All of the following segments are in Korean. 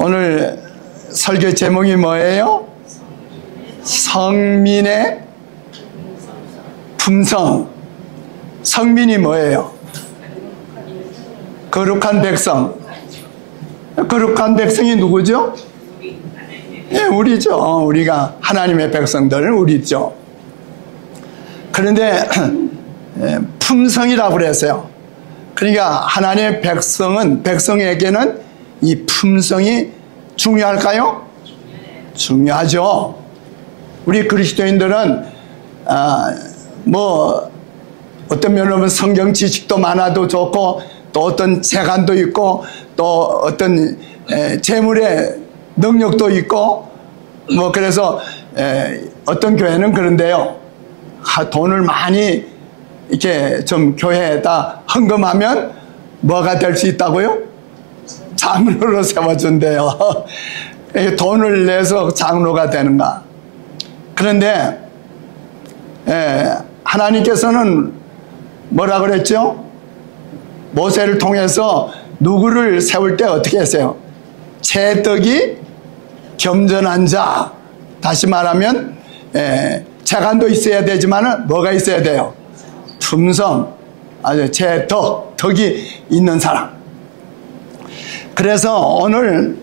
오늘 설교 제목이 뭐예요? 성민의 품성. 성민이 뭐예요? 거룩한 백성. 거룩한 백성이 누구죠? 예, 우리죠. 우리가 하나님의 백성들, 우리죠. 그런데 품성이라고 그랬어요. 그러니까 하나님의 백성에게는 이 품성이 중요할까요? 중요하죠. 우리 그리스도인들은 어떤 면으로 보면 성경 지식도 많아도 좋고, 또 어떤 재간도 있고, 또 어떤 재물의 능력도 있고, 그래서 어떤 교회는 그런데요, 돈을 많이 이렇게 좀 교회에다 헌금하면 뭐가 될 수 있다고요? 장로로 세워준대요. 돈을 내서 장로가 되는가. 그런데 하나님께서는 뭐라 그랬죠? 모세를 통해서 누구를 세울 때 어떻게 했어요? 채떡이 겸전한 자. 다시 말하면 재간도 있어야 되지만 뭐가 있어야 돼요? 품성, 아주 채떡, 덕이 있는 사람. 그래서 오늘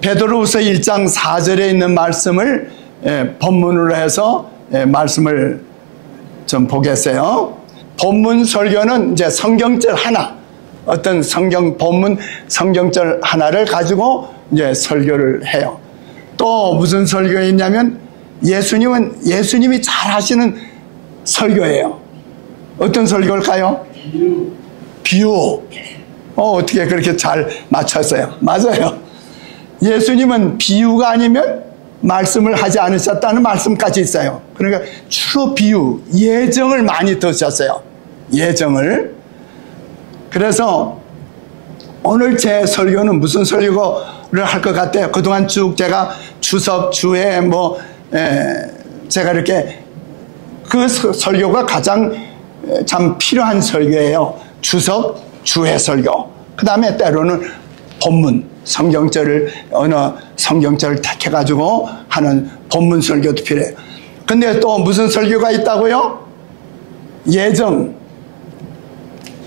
베드로후서 1장 4절에 있는 말씀을 본문으로 해서 말씀을 좀 보겠어요. 본문 설교는 이제 성경절 하나, 어떤 본문 성경절 하나를 가지고 이제 설교를 해요. 또 무슨 설교가 있냐면 예수님이 잘 하시는 설교예요. 어떤 설교일까요? 비유. 어떻게 그렇게 잘 맞췄어요? 맞아요. 예수님은 비유가 아니면 말씀을 하지 않으셨다는 말씀까지 있어요. 그러니까 주로 비유, 예정을 많이 드셨어요. 예정을. 그래서 오늘 제 설교는 무슨 설교를 할 것 같아요? 그동안 쭉 제가 추석, 주회, 제가 이렇게 그 설교가 가장 참 필요한 설교예요. 추석, 주회 설교. 그 다음에 때로는 본문, 어느 성경절을 택해가지고 하는 본문 설교도 필요해요. 근데 또 무슨 설교가 있다고요? 예정,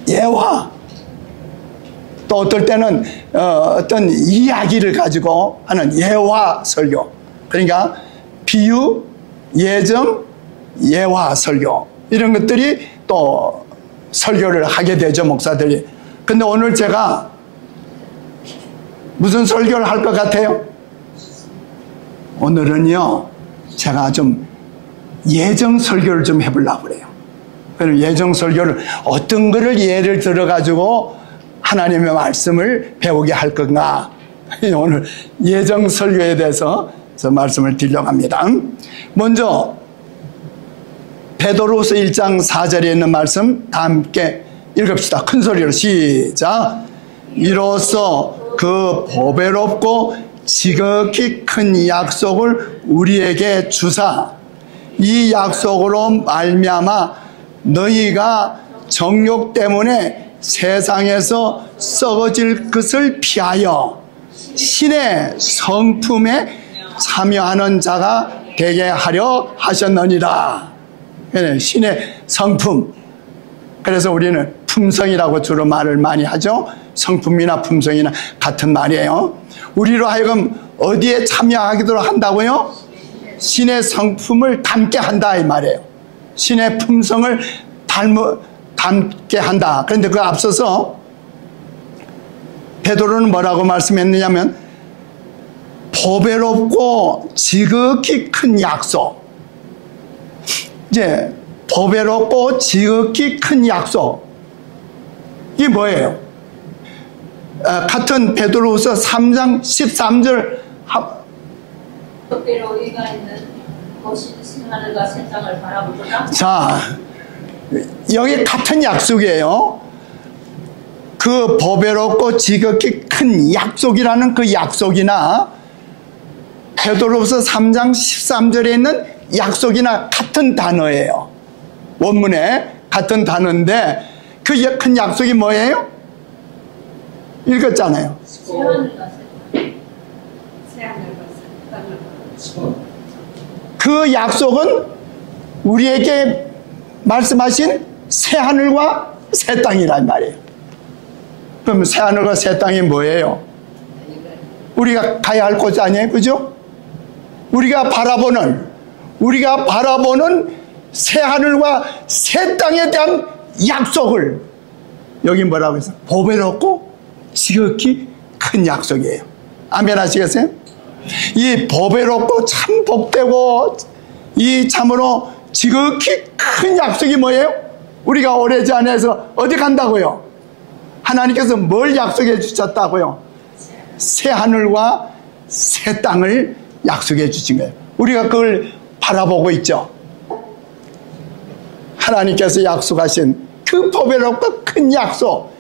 예화. 또 어떨 때는 어떤 이야기를 가지고 하는 예화 설교. 그러니까 비유, 예정, 예화 설교. 이런 것들이 또 설교를 하게 되죠, 목사들이. 근데 오늘 제가 무슨 설교를 할 것 같아요? 오늘은요, 제가 좀 예정 설교를 좀 해보려고 그래요. 그럼 예정 설교를 어떤 거를 예를 들어가지고 하나님의 말씀을 배우게 할 건가? 오늘 예정 설교에 대해서 저 말씀을 드리려고 합니다. 먼저 베드로후서 1장 4절에 있는 말씀 다 함께 읽읍시다. 큰 소리로 시작. 이로써 그 보배롭고 지극히 큰 약속을 우리에게 주사 이 약속으로 말미암아 너희가 정욕 때문에 세상에서 썩어질 것을 피하여 신의 성품에 참여하는 자가 되게 하려 하셨느니라. 신의 성품. 그래서 우리는 품성이라고 주로 말을 많이 하죠. 성품이나 품성이나 같은 말이에요. 우리로 하여금 어디에 참여하도록 한다고요? 신의 성품을 담게 한다 이 말이에요. 신의 품성을 담게 한다. 그런데 그 앞서서 베드로는 뭐라고 말씀했느냐면 보배롭고 지극히 큰 약속. 이제 보배롭고 지극히 큰 약속. 이게 뭐예요? 같은 베드로후서 3장 13절 뜻대로 의가 있는 거신 하늘과 세상을 바라보도다. 자, 여기 같은 약속이에요. 그 보배롭고 지극히 큰 약속이라는 그 약속이나 베드로후서 3장 13절에 있는 약속이나 같은 단어예요. 원문에 같은 단어인데 그 큰 약속이 뭐예요? 읽었잖아요. 그 약속은 우리에게 말씀하신 새하늘과 새 땅이란 말이에요. 그럼 새하늘과 새 땅이 뭐예요? 우리가 가야 할 곳 아니에요? 그죠? 우리가 바라보는 새하늘과 새 땅에 대한 약속을, 여기 뭐라고 했어요? 보배롭고 지극히 큰 약속이에요. 아멘 하시겠어요? 이 보배롭고 참 복되고 이 참으로 지극히 큰 약속이 뭐예요? 우리가 오래지 않아서 어디 간다고요? 하나님께서 뭘 약속해 주셨다고요? 새 하늘과 새 땅을 약속해 주신 거예요. 우리가 그걸 바라보고 있죠. 하나님께서 약속하신 그 보배롭고 큰 약속,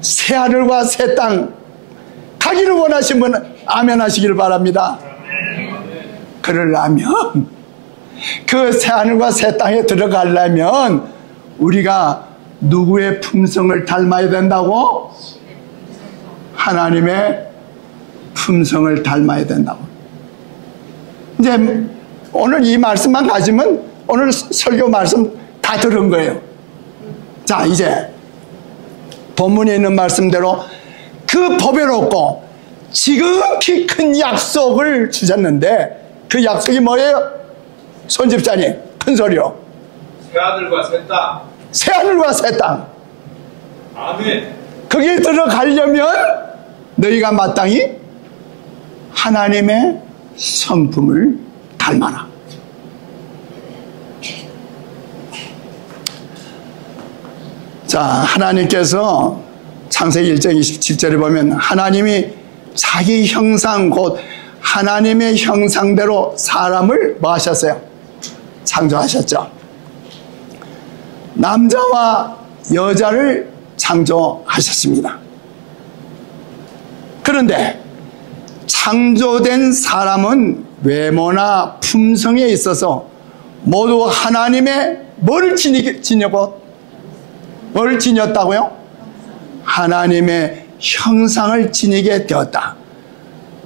새 하늘과 새 땅 가기를 원하신 분은 아멘 하시기를 바랍니다. 그러려면 그 새 하늘과 새 땅에 들어가려면 우리가 누구의 품성을 닮아야 된다고? 하나님의 품성을 닮아야 된다고. 이제 오늘 이 말씀만 가지면 오늘 설교 말씀 다 들은 거예요. 자, 이제 본문에 있는 말씀대로 그 보배롭고 지극히 큰 약속을 주셨는데 그 약속이 뭐예요? 손집사님, 큰 소리요. 새하늘과 새 땅. 새하늘과 새 땅. 아멘. 거기에 들어가려면 너희가 마땅히 하나님의 성품을 닮아라. 자, 하나님께서 창세기 1장 27절에 보면 하나님이 자기 형상 곧 하나님의 형상대로 사람을 뭐 하셨어요? 창조하셨죠. 남자와 여자를 창조하셨습니다. 그런데 창조된 사람은 외모나 품성에 있어서 모두 하나님의 뭘 지녔다고요? 하나님의 형상을 지니게 되었다.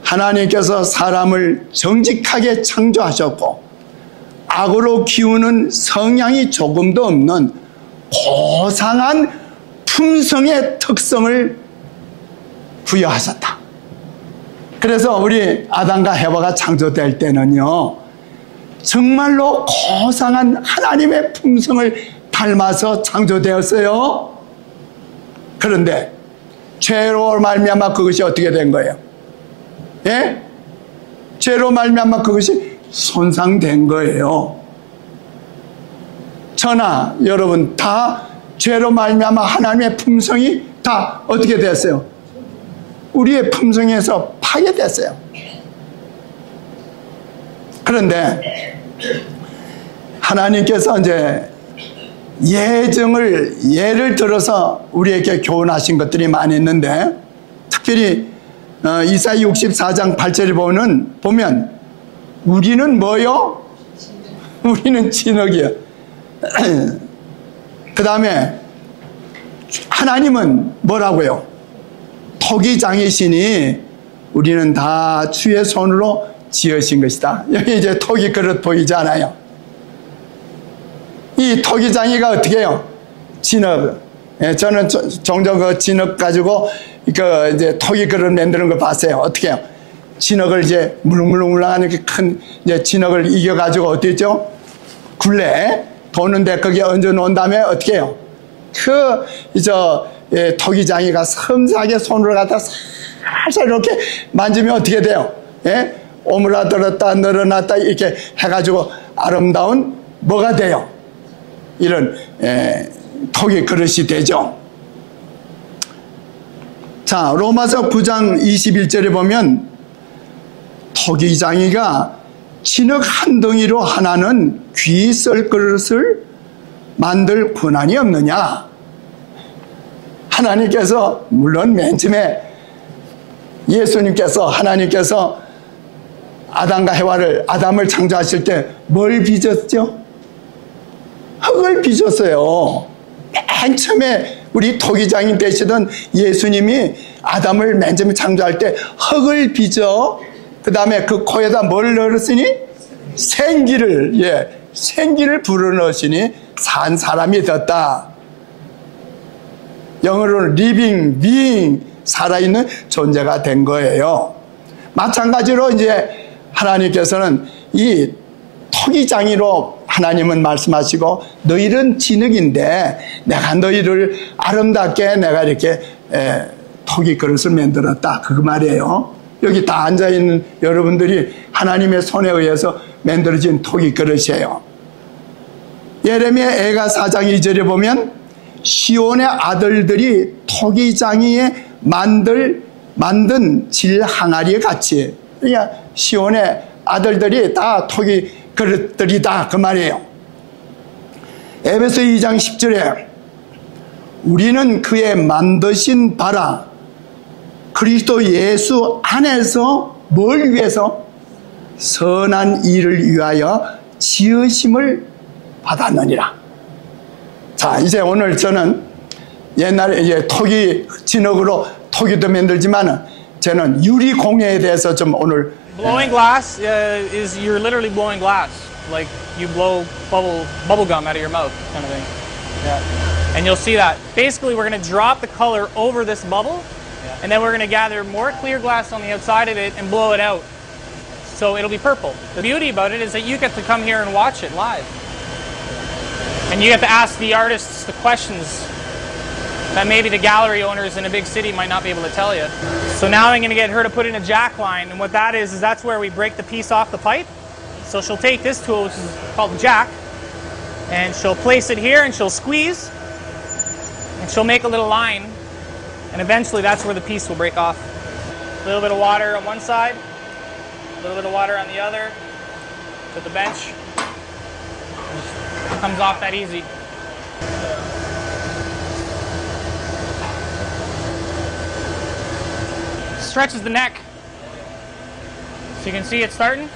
하나님께서 사람을 정직하게 창조하셨고 악으로 기우는 성향이 조금도 없는 고상한 품성의 특성을 부여하셨다. 그래서 우리 아담과 해와가 창조될 때는요, 정말로 고상한 하나님의 품성을 닮아서 창조되었어요. 그런데 죄로 말미암아 그것이 어떻게 된 거예요? 예? 죄로 말미암아 그것이 손상된 거예요. 저나 여러분 다 죄로 말미암아 하나님의 품성이 다 어떻게 됐어요? 우리의 품성에서 파괴됐어요. 그런데 하나님께서 이제 예를 들어서 우리에게 교훈하신 것들이 많이 있는데, 특별히 이사야 64장 8절에 보면 우리는 뭐요? 우리는 진흙이요. 그 다음에 하나님은 뭐라고요? 토기장이시니 우리는 다 주의 손으로 지으신 것이다. 여기 이제 토기 그릇 보이잖아요. 이 토기장이가 어떻게 해요? 진흙. 예, 저는 종종 그 진흙 가지고 그 이제 토기 그릇 만드는 거 봤어요. 어떻게 해요? 진흙을 이제 물렁물렁한 이렇게 큰 이제 진흙을 이겨가지고 어떻게 했죠? 굴레 도는데 거기에 얹어 놓은 다음에 어떻게 해요? 예, 토기장이가 섬세하게 손으로 갖다 살살 이렇게 만지면 어떻게 돼요? 예? 오므라들었다 늘어났다 이렇게 해가지고 아름다운 뭐가 돼요? 이런 토기 그릇이 되죠. 자, 로마서 9장 21절에 보면 토기장이가 진흙 한 덩이로 하나는 귀 썰 그릇을 만들 권한이 없느냐. 하나님께서 물론 맨 처음에 하나님께서 아담을 창조하실 때 뭘 빚었죠? 흙을 빚었어요. 맨 처음에 우리 토기장이 되시던 예수님이 아담을 맨 처음에 창조할 때 흙을 빚어 그 다음에 그 코에다 뭘 넣었으니? 생기를 불어넣으시니 산 사람이 됐다. 영어로는 living being, 살아있는 존재가 된 거예요. 마찬가지로 이제 하나님께서는 이 토기장이로 하나님은 말씀하시고 너희는 진흙인데 내가 너희를 아름답게 내가 이렇게 토기 그릇을 만들었다. 그 말이에요. 여기 다 앉아있는 여러분들이 하나님의 손에 의해서 만들어진 토기 그릇이에요. 예레미야 애가 4장 2절에 보면 시온의 아들들이 토기장이에 만든 질 항아리 같이, 그러니까 시온의 아들들이 다 토기 그릇들이다 그 말이에요. 에베소 2장 10절에 우리는 그의 만드신 바라 그리스도 예수 안에서 뭘 위해서? 선한 일을 위하여 지으심을 받았느니라. 자, 이제 오늘 저는 옛날에 이제 토기 진흙으로 토기도 만들지만 저는 유리 공예에 대해서 좀 오늘 Blowing glass is you're literally blowing glass, like you blow bubble gum out of your mouth, kind of thing. Yeah. And you'll see that. Basically, we're going to drop the color over this bubble, and then we're going to gather more clear glass on the outside of it and blow it out. So it'll be purple. The beauty about it is that you get to come here and watch it live, and you get to ask the artists the questions that maybe the gallery owners in a big city might not be able to tell you. So now I'm going to get her to put in a jack line, and what that is that's where we break the piece off the pipe. So she'll take this tool, which is called the jack, and she'll place it here and she'll squeeze, and she'll make a little line, and eventually that's where the piece will break off. A little bit of water on one side, a little bit of water on the other, to the bench. It comes off that easy. Stretches the neck. So you can see it starting.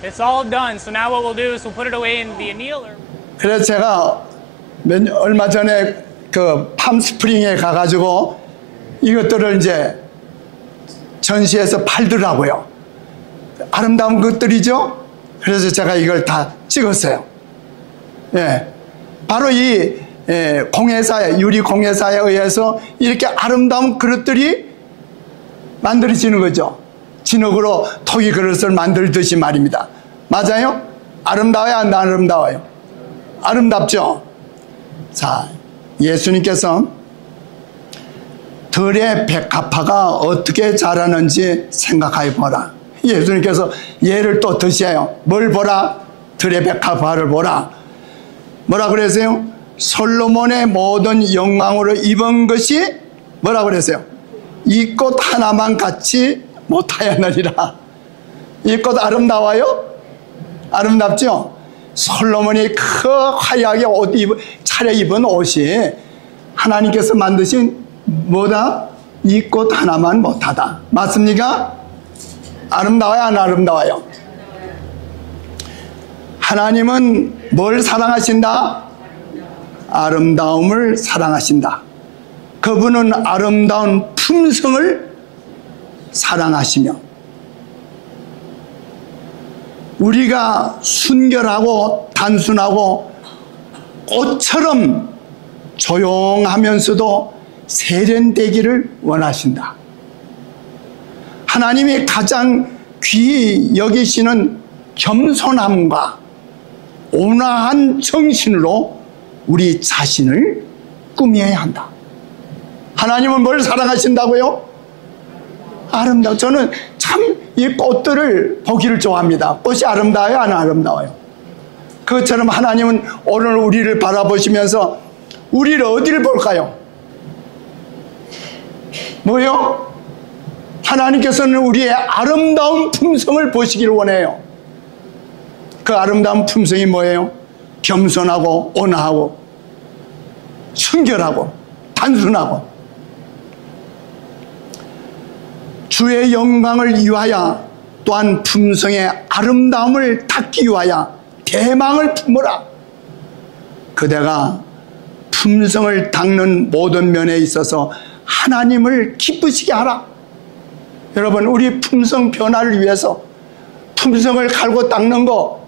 It's all done. So now what we'll do is we'll put it away in the annealer. 그래서 제가 얼마 전에 그 팜스프링에 가가지고 이것들을 이제 전시해서 팔더라고요. 아름다운 것들이죠. 그래서 제가 이걸 다 찍었어요. 예, 바로 이 공예사에, 유리 공예사에 의해서 이렇게 아름다운 그릇들이 만들어지는 거죠. 진흙으로 토기 그릇을 만들듯이 말입니다. 맞아요? 아름다워요? 안 아름다워요? 아름답죠? 자, 예수님께서 들의 백합화가 어떻게 자라는지 생각해 보라. 예수님께서 예를 또 드셔요. 뭘 보라? 들의 백합화를 보라. 뭐라 그랬어요? 솔로몬의 모든 영광으로 입은 것이 뭐라 그랬어요? 이 꽃 하나만 같이 못하였느니라. 이 꽃 아름다워요? 아름답죠? 솔로몬이 그 화려하게 차려입은 옷이 하나님께서 만드신 뭐다? 이 꽃 하나만 못하다. 맞습니까? 아름다워요? 안 아름다워요? 하나님은 뭘 사랑하신다? 아름다움을 사랑하신다. 그분은 아름다운 품성을 사랑하시며 우리가 순결하고 단순하고 꽃처럼 조용하면서도 세련되기를 원하신다. 하나님이 가장 귀히 여기시는 겸손함과 온화한 정신으로 우리 자신을 꾸며야 한다. 하나님은 뭘 사랑하신다고요? 아름다워. 저는 참 이 꽃들을 보기를 좋아합니다. 꽃이 아름다워요? 안 아름다워요? 그것처럼 하나님은 오늘 우리를 바라보시면서 우리를 어디를 볼까요? 뭐요? 하나님께서는 우리의 아름다운 품성을 보시기를 원해요. 그 아름다운 품성이 뭐예요? 겸손하고 온화하고 순결하고 단순하고 주의 영광을 위하여 또한 품성의 아름다움을 닦기 위하여 대망을 품으라. 그대가 품성을 닦는 모든 면에 있어서 하나님을 기쁘시게 하라. 여러분, 우리 품성 변화를 위해서 품성을 갈고 닦는 거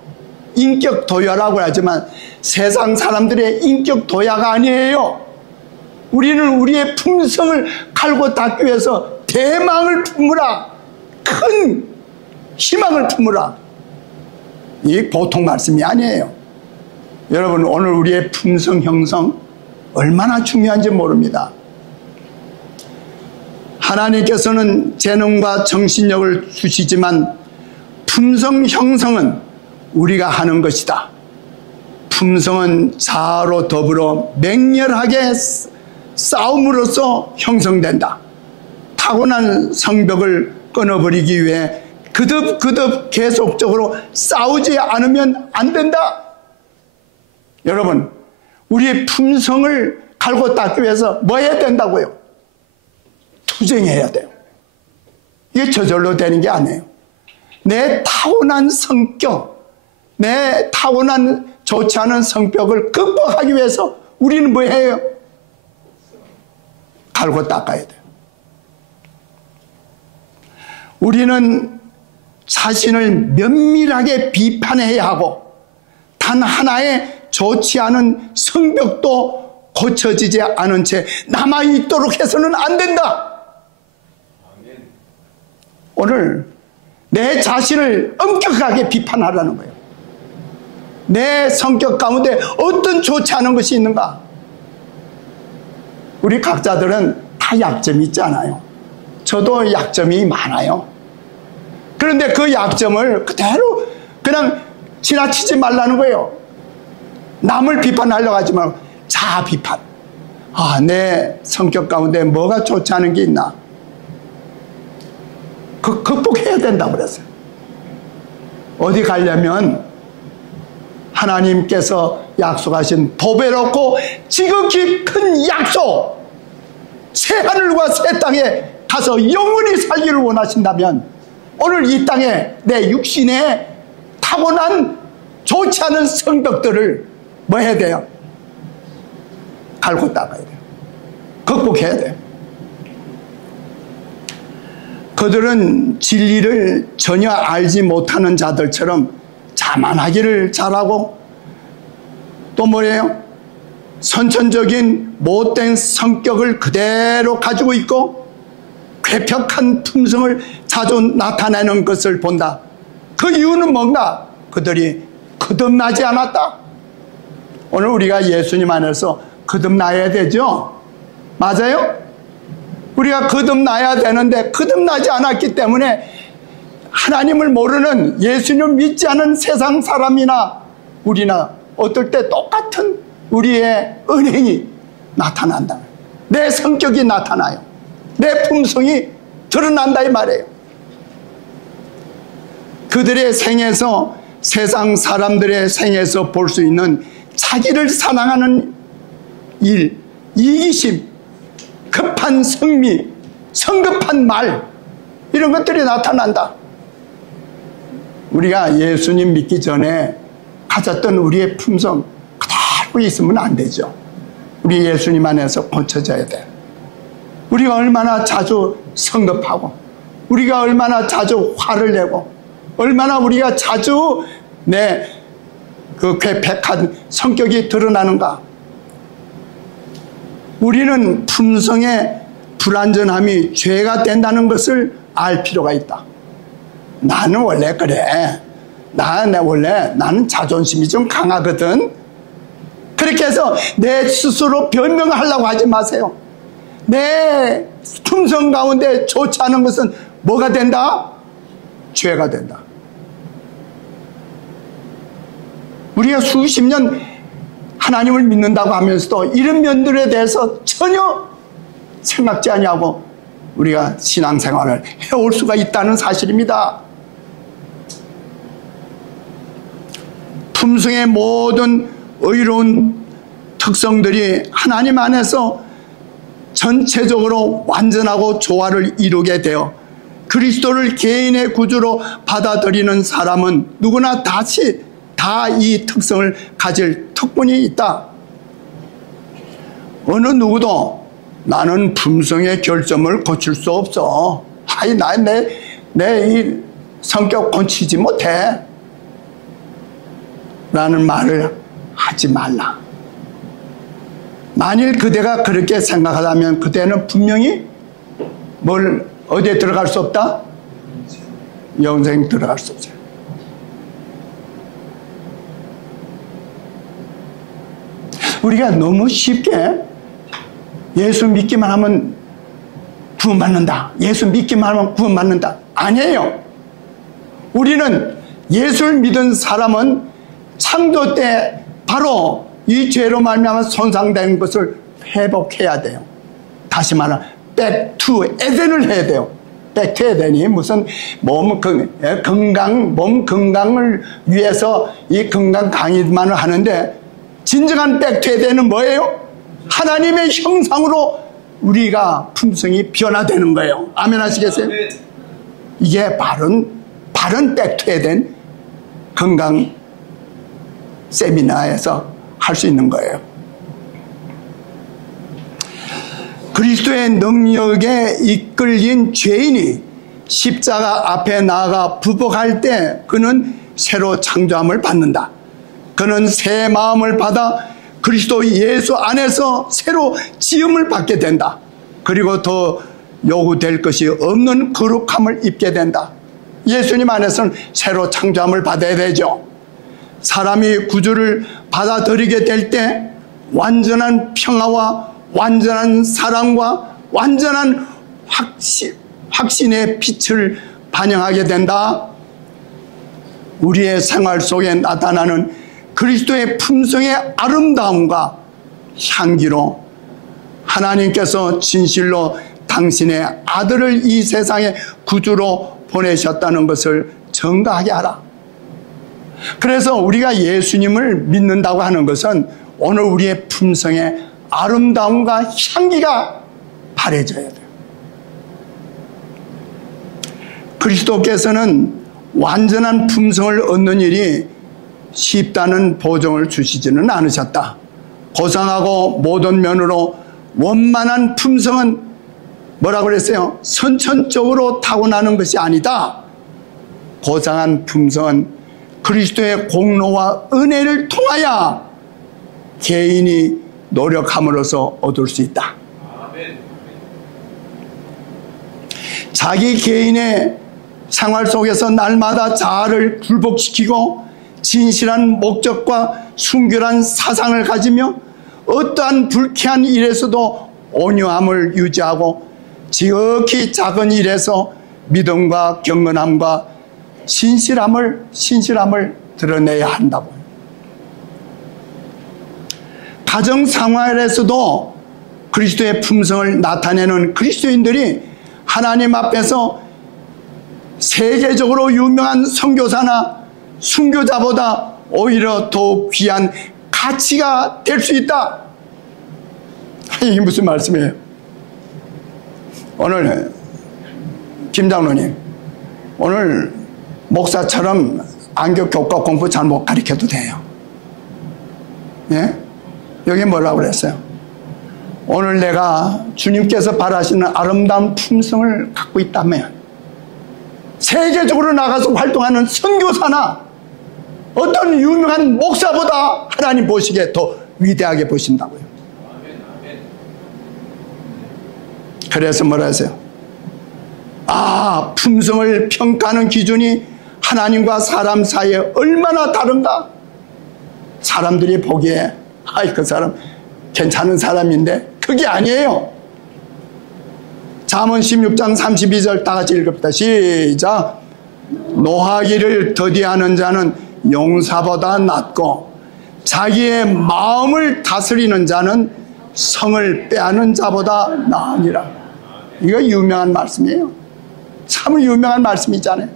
인격 도야라고 하지만 세상 사람들의 인격 도야가 아니에요. 우리는 우리의 품성을 갈고 닦기 위해서 대망을 품으라, 큰 희망을 품으라. 이 보통 말씀이 아니에요. 여러분, 오늘 우리의 품성 형성 얼마나 중요한지 모릅니다. 하나님께서는 재능과 정신력을 주시지만 품성 형성은 우리가 하는 것이다. 품성은 자아로 더불어 맹렬하게 싸움으로써 형성된다. 타고난 성벽을 끊어버리기 위해 그득그득 계속적으로 싸우지 않으면 안 된다. 여러분, 우리의 품성을 갈고 닦기 위해서 뭐 해야 된다고요? 투쟁해야 돼요. 이게 저절로 되는 게 아니에요. 내 타고난 성격, 내 타고난 좋지 않은 성격을 극복하기 위해서 우리는 뭐 해요? 갈고 닦아야 돼요. 우리는 자신을 면밀하게 비판해야 하고 단 하나의 좋지 않은 성벽도 고쳐지지 않은 채 남아있도록 해서는 안 된다. 오늘 내 자신을 엄격하게 비판하라는 거예요. 내 성격 가운데 어떤 좋지 않은 것이 있는가? 우리 각자들은 다 약점이 있잖아요. 저도 약점이 많아요. 그런데 그 약점을 그대로 그냥 지나치지 말라는 거예요. 남을 비판하려고 하지 말고 자아 비판. 아, 내 성격 가운데 뭐가 좋지 않은 게 있나? 극복해야 된다고 그랬어요. 어디 가려면 하나님께서 약속하신 보배롭고 지극히 큰 약속, 새 하늘과 새 땅에 가서 영원히 살기를 원하신다면 오늘 이 땅에 내 육신에 타고난 좋지 않은 성벽들을 뭐 해야 돼요? 갈고 닦아야 돼요. 극복해야 돼요. 그들은 진리를 전혀 알지 못하는 자들처럼 자만하기를 잘하고 또 뭐예요? 선천적인 못된 성격을 그대로 가지고 있고 괴팍한 품성을 자주 나타내는 것을 본다. 그 이유는 뭔가? 그들이 거듭나지 않았다. 오늘 우리가 예수님 안에서 거듭나야 되죠? 맞아요? 우리가 거듭나야 되는데 거듭나지 않았기 때문에 하나님을 모르는 예수님 믿지 않은 세상 사람이나 우리나 어떨 때 똑같은 우리의 은행이 나타난다. 내 성격이 나타나요. 내 품성이 드러난다 이 말이에요. 그들의 생에서 세상 사람들의 생에서 볼 수 있는 자기를 사랑하는 일, 이기심, 급한 성미, 성급한 말 이런 것들이 나타난다. 우리가 예수님 믿기 전에 가졌던 우리의 품성 그대로 있으면 안 되죠. 우리 예수님 안에서 고쳐져야 돼. 우리가 얼마나 자주 성급하고 우리가 얼마나 자주 화를 내고 얼마나 우리가 자주 내 그 괴팍한 성격이 드러나는가. 우리는 품성의 불완전함이 죄가 된다는 것을 알 필요가 있다. 나는 원래 그래. 나는 자존심이 좀 강하거든. 그렇게 해서 내 스스로 변명하려고 하지 마세요. 내 품성 가운데 좋지 않은 것은 뭐가 된다? 죄가 된다. 우리가 수십 년 하나님을 믿는다고 하면서도 이런 면들에 대해서 전혀 생각지 아니하고 우리가 신앙생활을 해올 수가 있다는 사실입니다. 품성의 모든 의로운 특성들이 하나님 안에서 전체적으로 완전하고 조화를 이루게 되어 그리스도를 개인의 구주로 받아들이는 사람은 누구나 다시 다 이 특성을 가질 특권이 있다. 어느 누구도 나는 품성의 결점을 고칠 수 없어 아이, 내 이 성격 고치지 못해. 라는 말을 하지 말라. 만일 그대가 그렇게 생각하다면 그대는 분명히 어디에 들어갈 수 없다? 영생 들어갈 수 없어요. 우리가 너무 쉽게 예수 믿기만 하면 구원받는다. 예수 믿기만 하면 구원받는다. 아니에요. 우리는 예수를 믿은 사람은 창조 때 바로 이 죄로 말미암아 손상된 것을 회복해야 돼요. 다시 말하면 back to 에덴을 해야 돼요. back to 에덴이 무슨 몸 건강을 위해서 이 건강 강의만을 하는데 진정한 back to 에덴은 뭐예요? 하나님의 형상으로 우리가 품성이 변화되는 거예요. 아멘 하시겠어요? 이게 바른 back to 에덴 건강 세미나에서 할 수 있는 거예요. 그리스도의 능력에 이끌린 죄인이 십자가 앞에 나아가 부복할 때 그는 새로 창조함을 받는다. 그는 새 마음을 받아 그리스도 예수 안에서 새로 지음을 받게 된다. 그리고 더 요구될 것이 없는 거룩함을 입게 된다. 예수님 안에서는 새로 창조함을 받아야 되죠. 사람이 구주를 받아들이게 될 때 완전한 평화와 완전한 사랑과 완전한 확신의 빛을 반영하게 된다. 우리의 생활 속에 나타나는 그리스도의 품성의 아름다움과 향기로 하나님께서 진실로 당신의 아들을 이 세상에 구주로 보내셨다는 것을 증거하게 하라. 그래서 우리가 예수님을 믿는다고 하는 것은 오늘 우리의 품성의 아름다움과 향기가 바래져야 돼요. 그리스도께서는 완전한 품성을 얻는 일이 쉽다는 보증을 주시지는 않으셨다. 고상하고 모든 면으로 원만한 품성은 뭐라고 그랬어요? 선천적으로 타고나는 것이 아니다. 고상한 품성은 그리스도의 공로와 은혜를 통하여 개인이 노력함으로써 얻을 수 있다. 자기 개인의 생활 속에서 날마다 자아를 굴복시키고 진실한 목적과 순결한 사상을 가지며 어떠한 불쾌한 일에서도 온유함을 유지하고 지극히 작은 일에서 믿음과 경건함과 신실함을 드러내야 한다고. 가정 생활에서도 그리스도의 품성을 나타내는 그리스도인들이 하나님 앞에서 세계적으로 유명한 선교사나 순교자보다 오히려 더욱 귀한 가치가 될 수 있다. 이게 무슨 말씀이에요? 오늘 김 장로님, 오늘 목사처럼 안교 교과 공부 잘 못 가르쳐도 돼요. 예? 여기 뭐라고 그랬어요? 오늘 내가 주님께서 바라시는 아름다운 품성을 갖고 있다면 세계적으로 나가서 활동하는 선교사나 어떤 유명한 목사보다 하나님 보시기에 더 위대하게 보신다고요. 그래서 뭐라 했어요? 품성을 평가하는 기준이 하나님과 사람 사이에 얼마나 다른가? 사람들이 보기에 그 사람 괜찮은 사람인데 그게 아니에요. 잠언 16장 32절 다 같이 읽읍시다. 시작. 노하기를 더디하는 자는 용사보다 낫고 자기의 마음을 다스리는 자는 성을 빼앗는 자보다 나으니라. 이거 유명한 말씀이에요. 참 유명한 말씀이잖아요.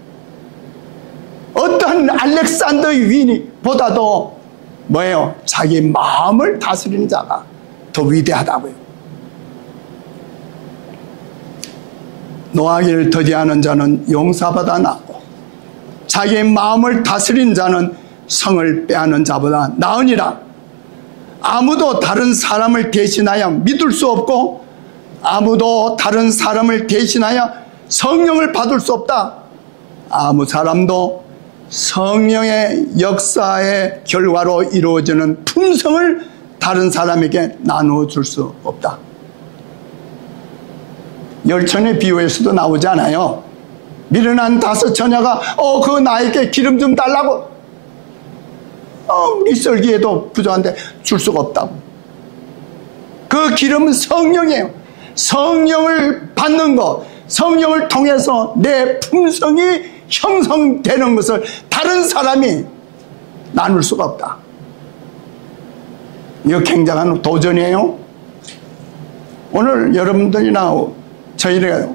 어떤 알렉산더 위인보다도 뭐예요? 자기 마음을 다스리는 자가 더 위대하다고요. 노하기를 더디하는 자는 용사보다 낫고 자기의 마음을 다스리는 자는 성을 빼앗는 자보다 나으니라. 아무도 다른 사람을 대신하여 믿을 수 없고 아무도 다른 사람을 대신하여 성령을 받을 수 없다. 아무 사람도 성령의 역사의 결과로 이루어지는 품성을 다른 사람에게 나누어 줄 수 없다. 열천의 비유에서도 나오지 않아요? 미련한 5 처녀가 그 나에게 기름 좀 달라고, 우리 썰기에도 부족한데 줄 수가 없다고. 그 기름은 성령이에요. 성령을 받는 것, 성령을 통해서 내 품성이 형성되는 것을 다른 사람이 나눌 수가 없다. 이거 굉장한 도전이에요. 오늘 여러분들이나 저희가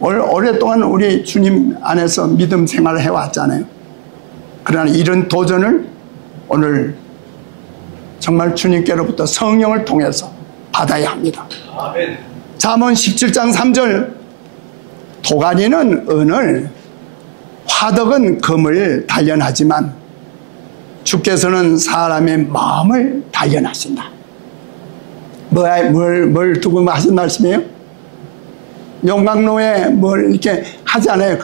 오랫동안 우리 주님 안에서 믿음 생활을 해왔잖아요. 그러나 이런 도전을 오늘 정말 주님께로부터 성령을 통해서 받아야 합니다. 아멘. 잠언 17장 3절, 도가니는 은을, 화덕은 금을 단련하지만 주께서는 사람의 마음을 단련하신다. 뭘 두고 하신 말씀이에요? 용광로에 뭘 이렇게 하지 않아요?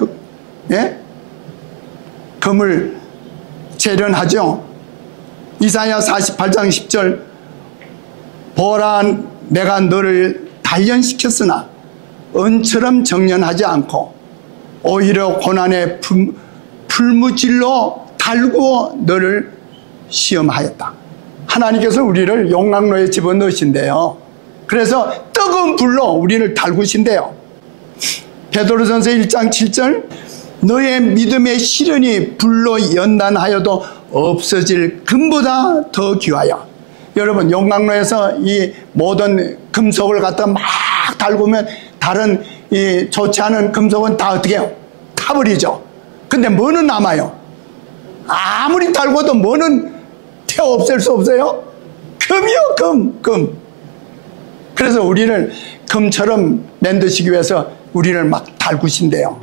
예? 금을 재련하죠. 이사야 48장 10절, 보라 내가 너를 단련시켰으나 은처럼 정련하지 않고 오히려 고난의 풀무질로 달구어 너를 시험하였다. 하나님께서 우리를 용광로에 집어넣으신대요. 그래서 뜨거운 불로 우리를 달구신대요. 베드로전서 1장 7절, 너의 믿음의 시련이 불로 연단하여도 없어질 금보다 더 귀하여. 여러분, 용광로에서 이 모든 금속을 갖다 막 달구면 다른 이 좋지 않은 금속은 다 어떻게 해요? 타버리죠. 근데 뭐는 남아요? 아무리 달궈도 뭐는 태워 없앨 수 없어요? 금이요, 금. 그래서 우리를 금처럼 만드시기 위해서 우리를 막 달구신대요.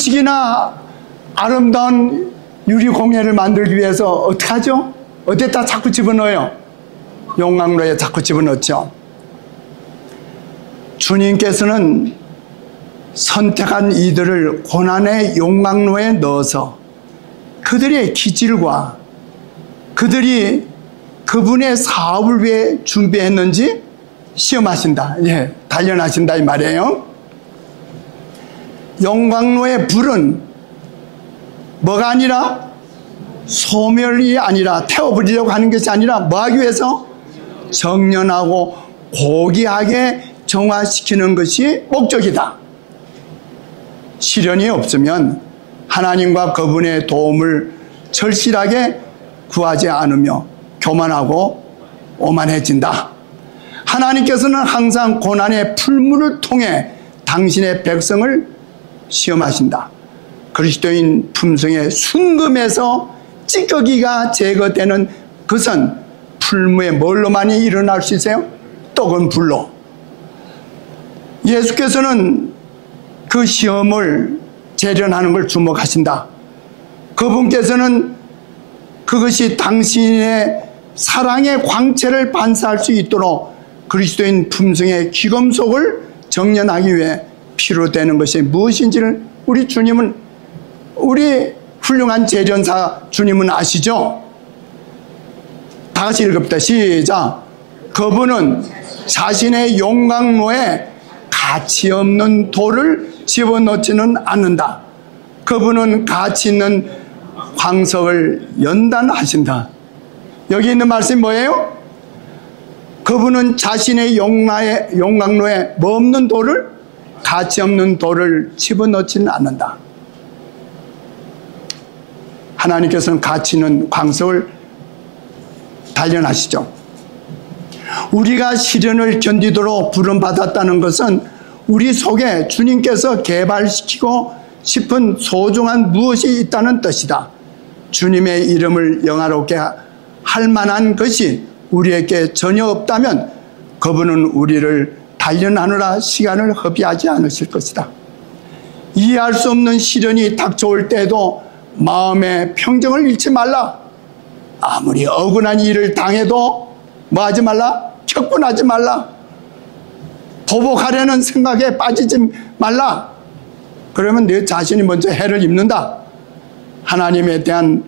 번씩이나 아름다운 유리공예를 만들기 위해서 어떻게 하죠? 어디에다 자꾸 집어넣어요? 용광로에 자꾸 집어넣죠. 주님께서는 선택한 이들을 고난의 용광로에 넣어서 그들의 기질과 그들이 그분의 사업을 위해 준비했는지 시험하신다. 예, 단련하신다 이 말이에요. 용광로의 불은 뭐가 아니라 소멸이 아니라 태워버리려고 하는 것이 아니라 뭐 하기 위해서? 정련하고 고귀하게 정화시키는 것이 목적이다. 시련이 없으면 하나님과 그분의 도움을 절실하게 구하지 않으며 교만하고 오만해진다. 하나님께서는 항상 고난의 풀물을 통해 당신의 백성을 시험하신다. 그리스도인 품성의 순금에서 찌꺼기가 제거되는 것은 풀무에 뭘로만이 일어날 수 있어요? 뜨거운 불로. 예수께서는 그 시험을 재련하는 걸 주목하신다. 그분께서는 그것이 당신의 사랑의 광채를 반사할 수 있도록 그리스도인 품성의 귀검속을 정련하기 위해 필요되는 것이 무엇인지를 우리 주님은, 우리 훌륭한 재련사 주님은 아시죠? 다 같이 읽읍시다. 시작. 그분은 자신의 용광로에 가치 없는 돌을 집어넣지는 않는다. 그분은 가치 있는 광석을 연단하신다. 여기 있는 말씀이 뭐예요? 그분은 자신의 용광로에 뭐 없는 돌을, 가치 없는 돌을 집어넣지는 않는다. 하나님께서는 가치 있는 광석을 단련하시죠. 우리가 시련을 견디도록 부름받았다는 것은 우리 속에 주님께서 개발시키고 싶은 소중한 무엇이 있다는 뜻이다. 주님의 이름을 영화롭게 할 만한 것이 우리에게 전혀 없다면 그분은 우리를 단련하느라 시간을 허비하지 않으실 것이다. 이해할 수 없는 시련이 닥쳐올 때에도 마음의 평정을 잃지 말라. 아무리 억울한 일을 당해도 뭐 하지 말라? 격분하지 말라. 보복하려는 생각에 빠지지 말라. 그러면 내 자신이 먼저 해를 입는다. 하나님에 대한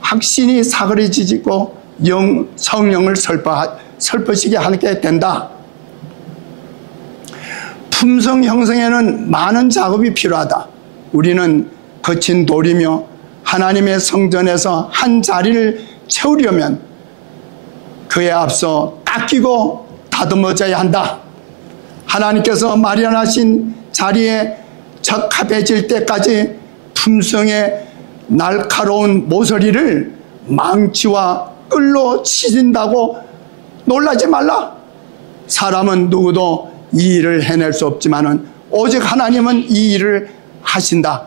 확신이 사그러지고 성령을 슬퍼지게 하게 된다. 품성 형성에는 많은 작업이 필요하다. 우리는 거친 돌이며 하나님의 성전에서 한 자리를 채우려면 그에 앞서 닦이고 다듬어져야 한다. 하나님께서 마련하신 자리에 적합해질 때까지 품성의 날카로운 모서리를 망치와 끌로 치진다고 놀라지 말라. 사람은 누구도 이 일을 해낼 수 없지만은 오직 하나님은 이 일을 하신다.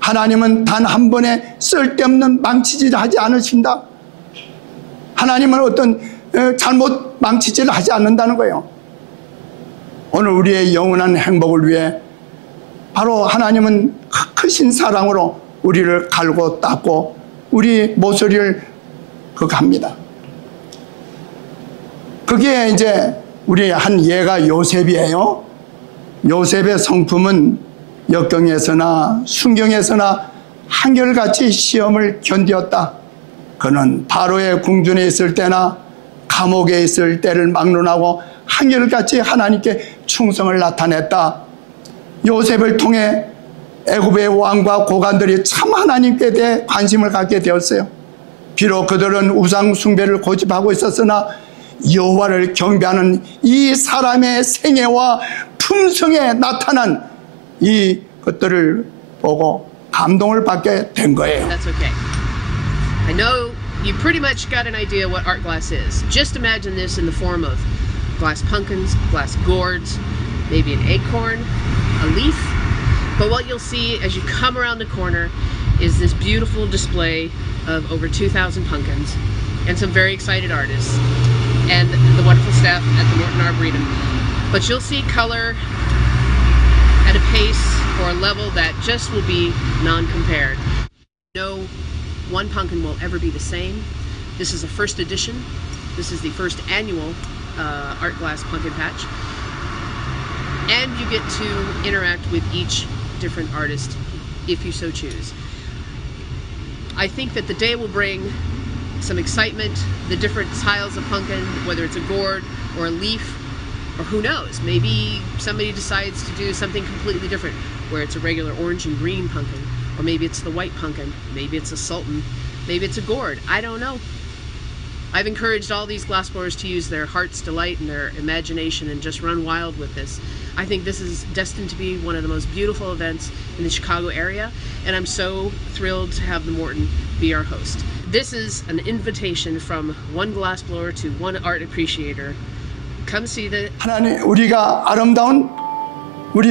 하나님은 단 한 번에 쓸데없는 망치질을 하지 않으신다. 하나님은 어떤 잘못 망치질을 하지 않는다는 거예요. 오늘 우리의 영원한 행복을 위해 바로 하나님은 크신 사랑으로 우리를 갈고 닦고 우리 모서리를 그거 합니다. 그게 이제 우리 한 예가 요셉이에요. 요셉의 성품은 역경에서나 순경에서나 한결같이 시험을 견디었다. 그는 바로의 궁전에 있을 때나 감옥에 있을 때를 막론하고 한결같이 하나님께 충성을 나타냈다. 요셉을 통해 애굽의 왕과 고관들이 참 하나님께 대해 관심을 갖게 되었어요. 비록 그들은 우상 숭배를 고집하고 있었으나 여호와를 경배하는 이 사람의 생애와 품성에 나타난 이 것들을 보고 감동을 받게 된 거예요. That's okay. I know you pretty much got an idea what art glass is. Just imagine this in the form of glass pumpkins, glass gourds, maybe an acorn, a leaf. But what you'll see as you come around the corner is this beautiful display of over 2,000 pumpkins and some very excited artists and the wonderful staff at the Morton Arboretum. But you'll see color at a pace or a level that just will be non-compared. No one pumpkin will ever be the same. This is a first edition. This is the first annual Art Glass Pumpkin Patch. And you get to interact with each different artist if you so choose. I think that the day will bring some excitement, the different styles of pumpkin, whether it's a gourd or a leaf, or who knows, maybe somebody decides to do something completely different, where it's a regular orange and green pumpkin, or maybe it's the white pumpkin, maybe it's a sultan, maybe it's a gourd, I don't know. I've encouraged all these glassblowers to use their heart's delight and their imagination and just run wild with this. I think this is destined to be one of the most beautiful events in the Chicago area, and I'm so thrilled to have the Morton be our host. This is an invitation from one glassblower to one art appreciator. Come see the 하나님, 우리가 아름다운 우리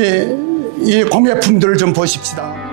이 공예품들을 좀 보십시다.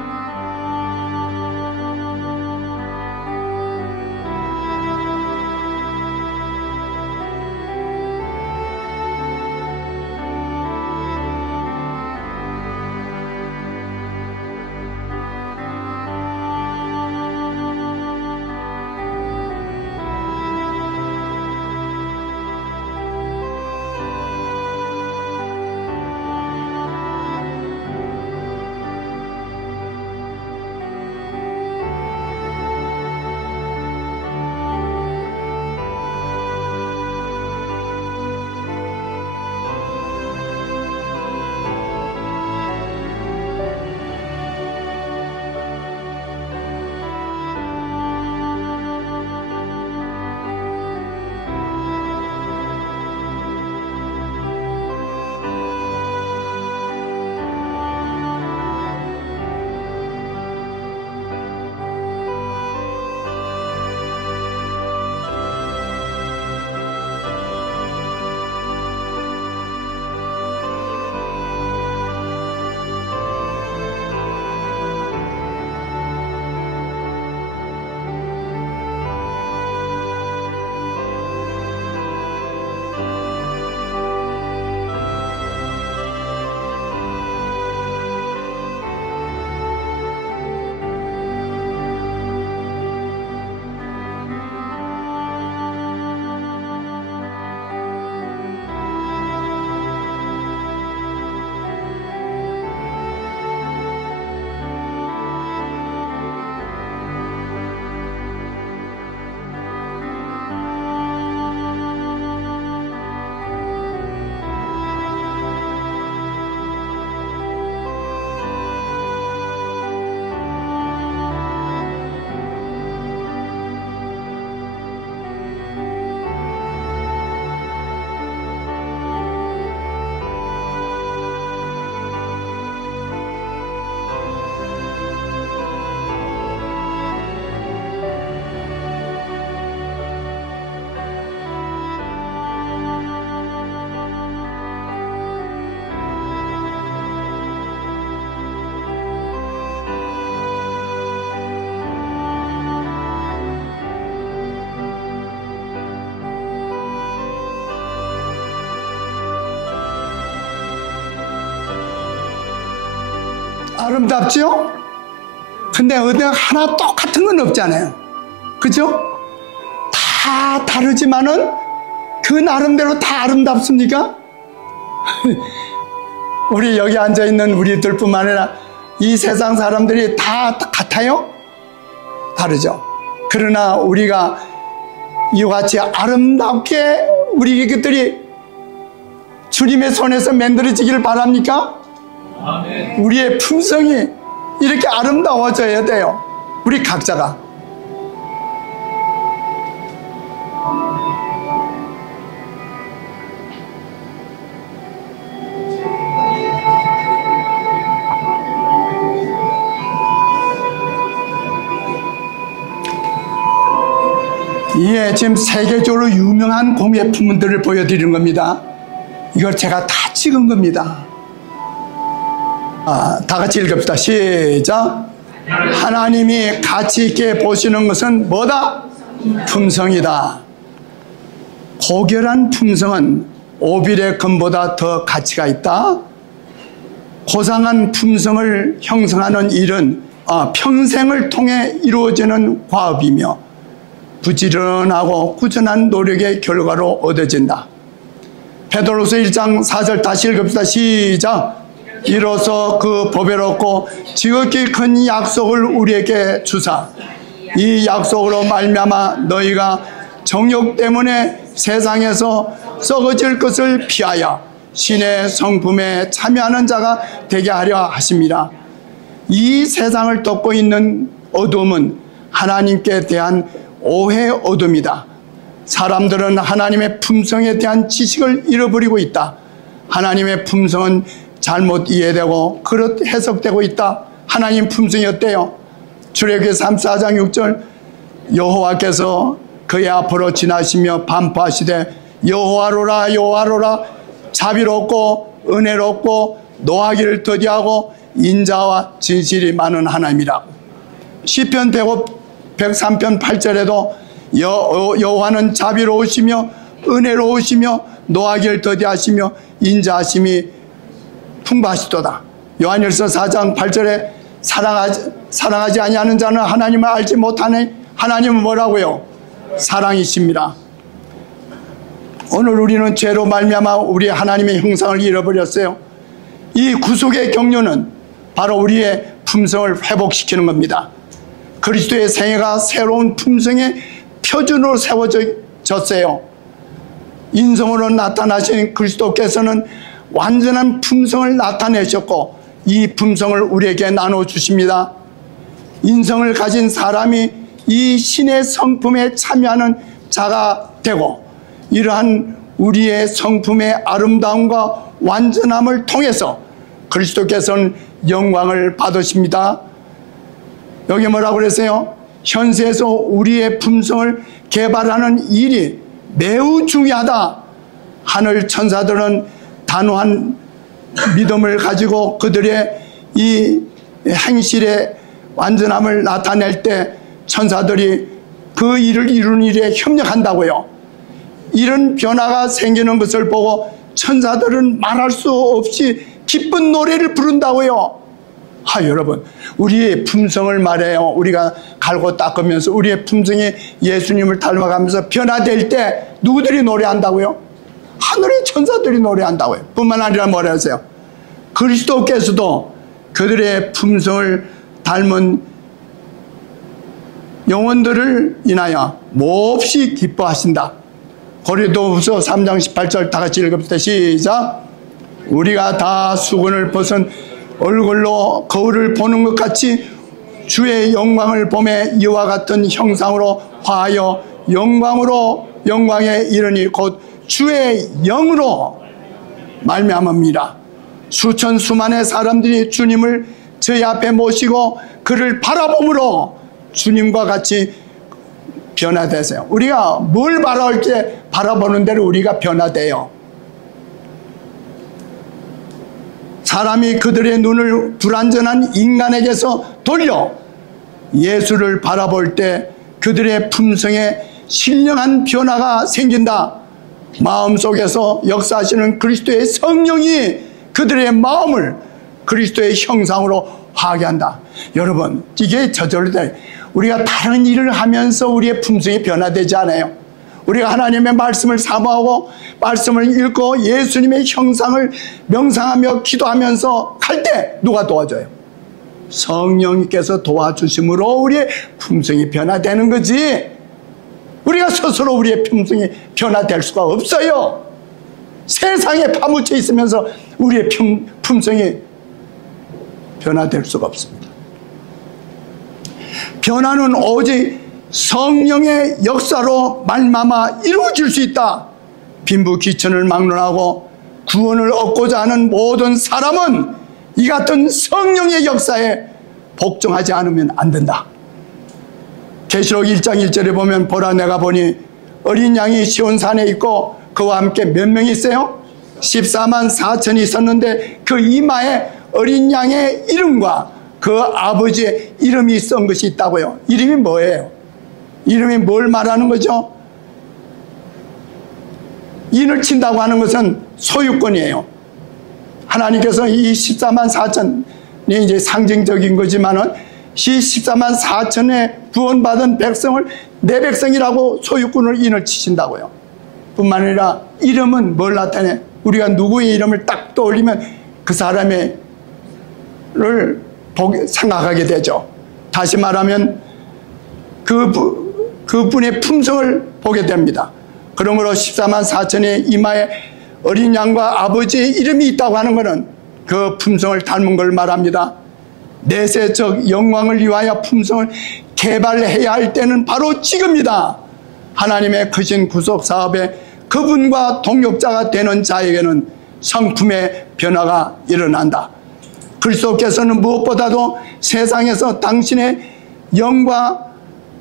아름답죠? 근데 어디 하나 똑같은 건 없잖아요. 그죠? 다 다르지만은 그 나름대로 다 아름답습니까? 우리 여기 앉아있는 우리들 뿐만 아니라 이 세상 사람들이 다 같아요? 다르죠. 그러나 우리가 이와 같이 아름답게 우리 것들이 주님의 손에서 만들어지기를 바랍니까? 아멘. 우리의 품성이 이렇게 아름다워져야 돼요. 우리 각자가. 이게 지금 세계적으로 유명한 공예품들을 보여드리는 겁니다. 이걸 제가 다 찍은 겁니다. 다 같이 읽읍시다. 시작. 하나님이 가치 있게 보시는 것은 뭐다? 품성이다. 고결한 품성은 오빌의 금보다 더 가치가 있다. 고상한 품성을 형성하는 일은 평생을 통해 이루어지는 과업이며 부지런하고 꾸준한 노력의 결과로 얻어진다. 베드로서 1장 4절 다시 읽읍시다. 시작. 이로써 그 보배롭고 지극히 큰 약속을 우리에게 주사 이 약속으로 말미암아 너희가 정욕 때문에 세상에서 썩어질 것을 피하여 신의 성품에 참여하는 자가 되게 하려 하심이라. 이 세상을 덮고 있는 어둠은 하나님께 대한 오해 어둠이다. 사람들은 하나님의 품성에 대한 지식을 잃어버리고 있다. 하나님의 품성은 잘못 이해되고 그릇 해석되고 있다. 하나님 품성이 어때요? 출애굽기 34장 6절 여호와께서 그의 앞으로 지나시며 반포하시되 여호와로라 여호와로라 자비롭고 은혜롭고 노하기를 더디하고 인자와 진실이 많은 하나님이라. 시편 103편 8절에도 여호와는 자비로우시며 은혜로우시며 노하기를 더디하시며 인자하심이 풍부하시도다. 요한일서 4장 8절에 사랑하지 아니하는 자는 하나님을 알지 못하네. 하나님은 뭐라고요? 사랑이십니다. 오늘 우리는 죄로 말미암아 우리 하나님의 형상을 잃어버렸어요. 이 구속의 경륜은 바로 우리의 품성을 회복시키는 겁니다. 그리스도의 생애가 새로운 품성의 표준으로 세워졌어요. 인성으로 나타나신 그리스도께서는 완전한 품성을 나타내셨고 이 품성을 우리에게 나눠주십니다. 인성을 가진 사람이 이 신의 성품에 참여하는 자가 되고 이러한 우리의 성품의 아름다움과 완전함을 통해서 그리스도께서는 영광을 받으십니다. 여기 뭐라고 그랬어요? 현세에서 우리의 품성을 개발하는 일이 매우 중요하다. 하늘 천사들은 단호한 믿음을 가지고 그들의 이 행실의 완전함을 나타낼 때 천사들이 그 일을 이루는 일에 협력한다고요. 이런 변화가 생기는 것을 보고 천사들은 말할 수 없이 기쁜 노래를 부른다고요. 여러분, 우리의 품성을 말해요. 우리가 갈고 닦으면서 우리의 품성이 예수님을 닮아가면서 변화될 때 누구들이 노래한다고요? 하늘의 천사들이 노래한다고요. 뿐만 아니라 뭐라 하세요? 그리스도께서도 그들의 품성을 닮은 영혼들을 인하여 몹시 기뻐하신다. 고린도후서 3장 18절 다 같이 읽읍시다. 시작. 우리가 다 수건을 벗은 얼굴로 거울을 보는 것 같이 주의 영광을 보매 이와 같은 형상으로 화하여 영광에 이르니 곧 주의 영으로 말미암습니다. 수천 수만의 사람들이 주님을 저희 앞에 모시고 그를 바라봄으로 주님과 같이 변화되세요. 우리가 뭘 바라볼 때 바라보는 대로 우리가 변화돼요. 사람이 그들의 눈을 불완전한 인간에게서 돌려 예수를 바라볼 때 그들의 품성에 신령한 변화가 생긴다. 마음속에서 역사하시는 그리스도의 성령이 그들의 마음을 그리스도의 형상으로 화하게 한다. 여러분, 이게 저절로 돼. 우리가 다른 일을 하면서 우리의 품성이 변화되지 않아요. 우리가 하나님의 말씀을 사모하고 말씀을 읽고 예수님의 형상을 명상하며 기도하면서 갈 때 누가 도와줘요? 성령님께서 도와주심으로 우리의 품성이 변화되는 거지, 우리가 스스로 우리의 품성이 변화될 수가 없어요. 세상에 파묻혀 있으면서 우리의 품성이 변화될 수가 없습니다. 변화는 오직 성령의 역사로 말미암아 이루어질 수 있다. 빈부귀천을 막론하고 구원을 얻고자 하는 모든 사람은 이 같은 성령의 역사에 복종하지 않으면 안 된다. 계시록 1장 1절에 보면 보라 내가 보니 어린 양이 시온산에 있고 그와 함께 몇 명이 있어요? 14만 4천이 있었는데 그 이마에 어린 양의 이름과 그 아버지의 이름이 쓴 것이 있다고요. 이름이 뭐예요? 이름이 뭘 말하는 거죠? 인을 친다고 하는 것은 소유권이에요. 하나님께서 이 14만 4천이 이제 상징적인 거지만은 이 14만 4천에 구원받은 백성을 내 백성이라고 소유권을 인을 치신다고요. 뿐만 아니라 이름은 뭘 나타내? 우리가 누구의 이름을 딱 떠올리면 그 사람의 를 생각하게 되죠. 다시 말하면 그분의 품성을 보게 됩니다. 그러므로 14만 4천의 이마에 어린 양과 아버지의 이름이 있다고 하는 것은 그 품성을 닮은 걸 말합니다. 내세적 영광을 위하여 품성을 개발해야 할 때는 바로 지금이다. 하나님의 크신 구속 사업에 그분과 동역자가 되는 자에게는 성품의 변화가 일어난다. 그리스도께서는 무엇보다도 세상에서 당신의 영과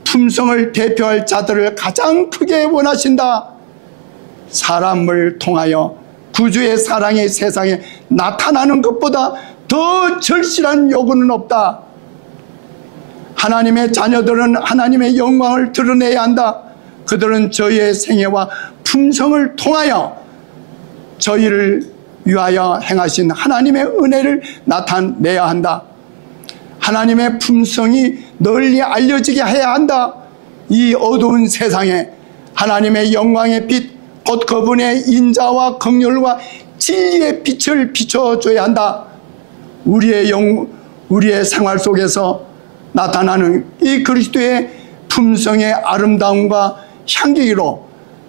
품성을 대표할 자들을 가장 크게 원하신다. 사람을 통하여 구주의 사랑이 세상에 나타나는 것보다 더 절실한 요구는 없다. 하나님의 자녀들은 하나님의 영광을 드러내야 한다. 그들은 저희의 생애와 품성을 통하여 저희를 위하여 행하신 하나님의 은혜를 나타내야 한다. 하나님의 품성이 널리 알려지게 해야 한다. 이 어두운 세상에 하나님의 영광의 빛, 곧 그분의 인자와 긍휼과 진리의 빛을 비춰줘야 한다. 우리의 생활 속에서 나타나는 이 그리스도의 품성의 아름다움과 향기로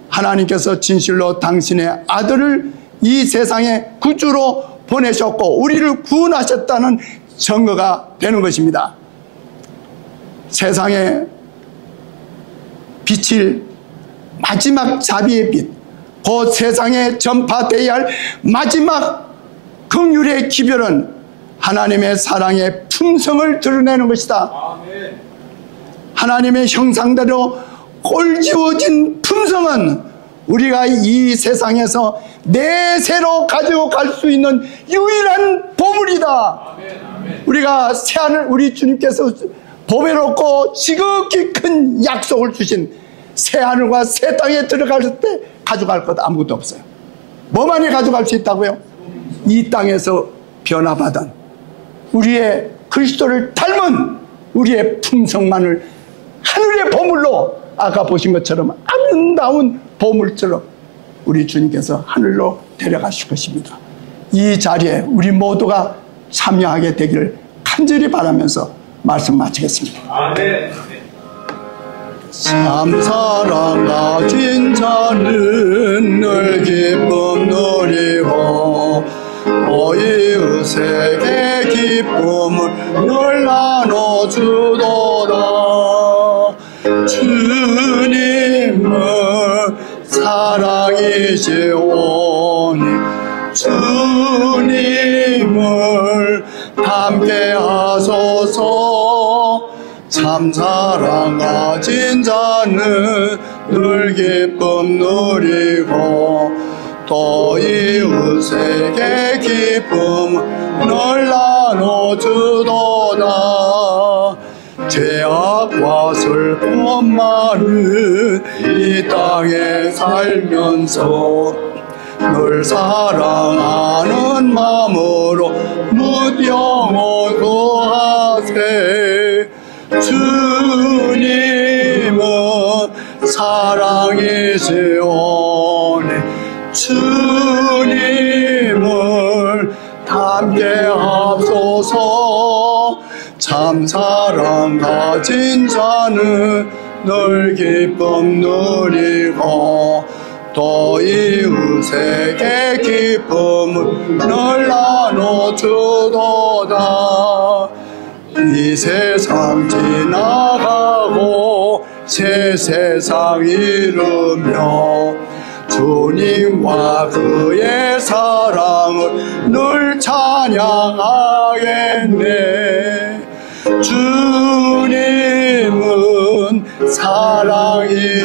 하나님께서 진실로 당신의 아들을 이 세상에 구주로 보내셨고 우리를 구원하셨다는 증거가 되는 것입니다. 세상에 비칠 마지막 자비의 빛, 곧 세상에 전파되어야 할 마지막 긍휼의 기별은 하나님의 사랑의 품성을 드러내는 것이다. 하나님의 형상대로 꼴지워진 품성은 우리가 이 세상에서 내세로 가지고 갈 수 있는 유일한 보물이다. 우리가 새하늘, 우리 주님께서 보배롭고 지극히 큰 약속을 주신 새하늘과 새 땅에 들어갈 때 가져갈 것 아무것도 없어요. 뭐만이 가져갈 수 있다고요? 이 땅에서 변화받은 우리의 그리스도를 닮은 우리의 품성만을 하늘의 보물로, 아까 보신 것처럼 아름다운 보물처럼 우리 주님께서 하늘로 데려가실 것입니다. 이 자리에 우리 모두가 참여하게 되기를 간절히 바라면서 말씀 마치겠습니다. 아멘. 참 사랑 가진 자는 늘 기쁨 누리고 이웃에게 기쁨을 늘 나눠주도다. 주님은 사랑이시오니 주님을 함께 하소서. 참 사랑 가진 자는 늘 기쁨 누리고 또 이웃에게 기쁨 늘 나눠주도다. 죄악과 슬픔 많은 이 땅에 살면서 늘 사랑하는 마음으로 묻 영원토록 주님을 함께하소서. 참 사랑 가진 자는 늘 기쁨 누리고 또 이웃에게 기쁨을 늘 나눠주도다. 이 세상 지나가고 새 세상 이루며 주님과 그의 사랑을 늘 찬양하겠네. 주님은 사랑이시오니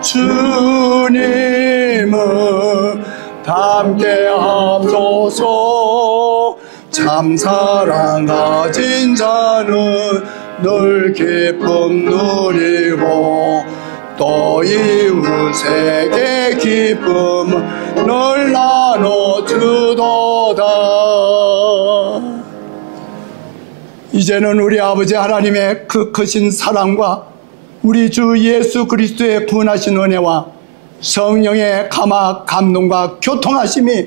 주님은 함께하소서. 참 사랑 가진 자는 늘 기쁨 누리고 또 이웃에게 기쁨을 늘 나눠주도다. 이제는 우리 아버지 하나님의 그 크신 사랑과 우리 주 예수 그리스도의 분하신 은혜와 성령의 감화 감동과 교통하심이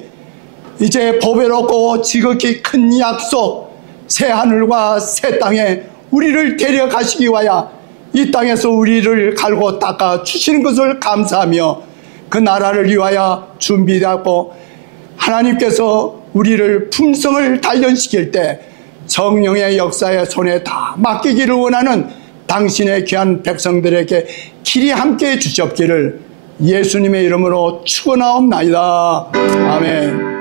이제 보배롭고 지극히 큰 약속 새 하늘과 새 땅에 우리를 데려가시기 위하여 이 땅에서 우리를 갈고 닦아 주시는 것을 감사하며 그 나라를 위하여 준비되었고 하나님께서 우리를 품성을 단련시킬 때 성령의 역사의 손에 다 맡기기를 원하는 당신의 귀한 백성들에게 길이 함께해 주시옵기를 예수님의 이름으로 축원하옵나이다. 아멘.